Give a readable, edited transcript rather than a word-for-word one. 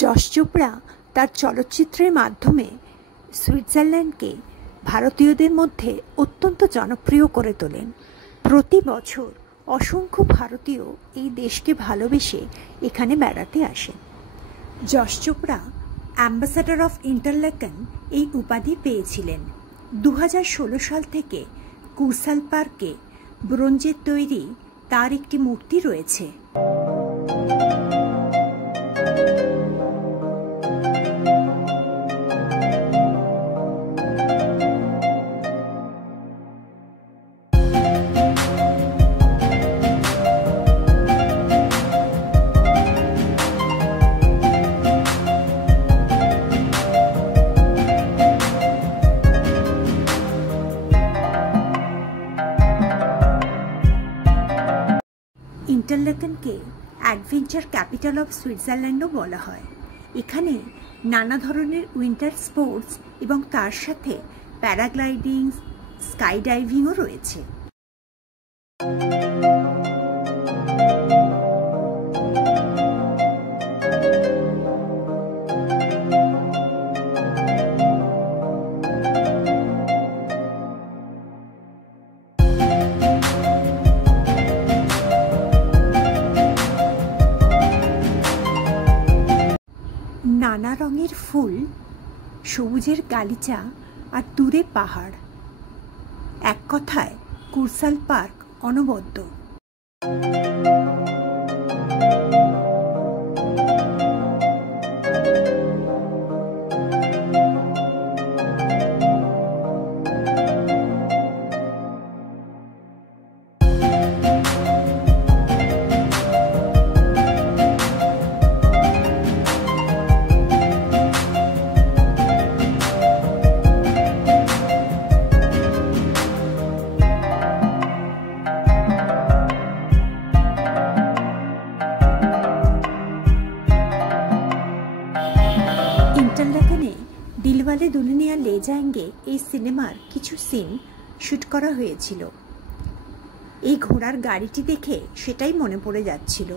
যশ চোপড়া তার চলচ্চিত্রের মাধ্যমে সুইজারল্যান্ডকে ভারতীয়দের মধ্যে অত্যন্ত জনপ্রিয় করে তোলেন। প্রতি বছর অসংখ্য ভারতীয় এই দেশকে ভালোবেসে এখানে বেড়াতে আসেন। যশ চোপড়া অ্যাম্বাসাডার অফ ইন্টারলেকেন এই উপাধি পেয়েছিলেন। 2016 সাল থেকে কুরসাল পার্কে ব্রোঞ্জের তৈরি তার একটি মূর্তি রয়েছে। ইন্টারলেকেনকে অ্যাডভেঞ্চার ক্যাপিটাল অফ সুইজারল্যান্ডও বলা হয়। এখানে নানা ধরনের উইন্টার স্পোর্টস এবং তার সাথে প্যারাগ্লাইডিং, স্কাই ডাইভিংও রয়েছে। নানা রঙের ফুল, সবুজের গালিচা আর দূরে পাহাড়, এক কথায় কুরসাল পার্ক অনবদ্য। ইন্টারলেকেনে দিলওয়ালে দুলনিয়া লে যায়েঙ্গে এই সিনেমার কিছু সিন শুট করা হয়েছিল। এই ঘোড়ার গাড়িটি দেখে সেটাই মনে পড়ে যাচ্ছিল।